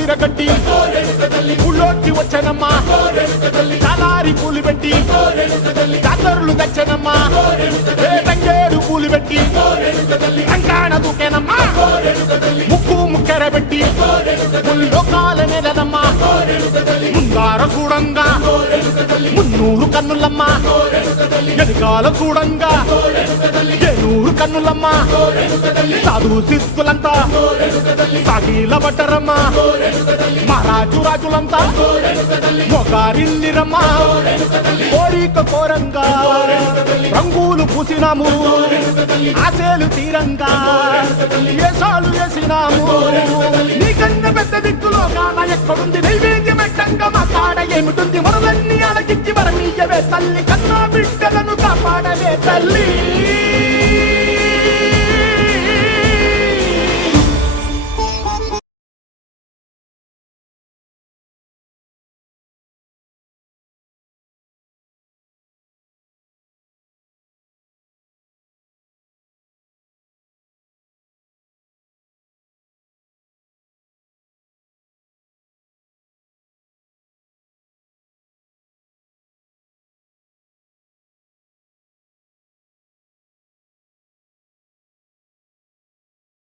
విరగట్టి ఊళ్ళోకి వచ్చనమ్మా చాలారి పూలు పెట్టి జాతరులు తెచ్చనమ్మా తంగేడు పూలు పెట్టి రంగాణ దూకేనమ్మా ముక్కు ముక్కెర పెట్టి ముల్లోకాల నెలనమ్మా ముందార చూడంగా మున్నూరు కన్నులమ్మా ఎనకాల చూడంగా ఏనూరు కన్నులమ్మా సాధు సిద్ధులంతా సాగిల పట్టరమ్మా మహారాజు రాజులంతా మొగారిల్లిరమ్మా కోరిక కోరంగా రంగులు పూసినాము ఆశలు తీరంగా ఏసాలు వేసినాము నీకన్నా పెద్ద దిక్కులో కాన ఎక్కడుంది నైవేద్యం పెట్టంగా మా కాడ ఏమిటుంది మనలన్నీ అలకించి మరమీయవే తల్లి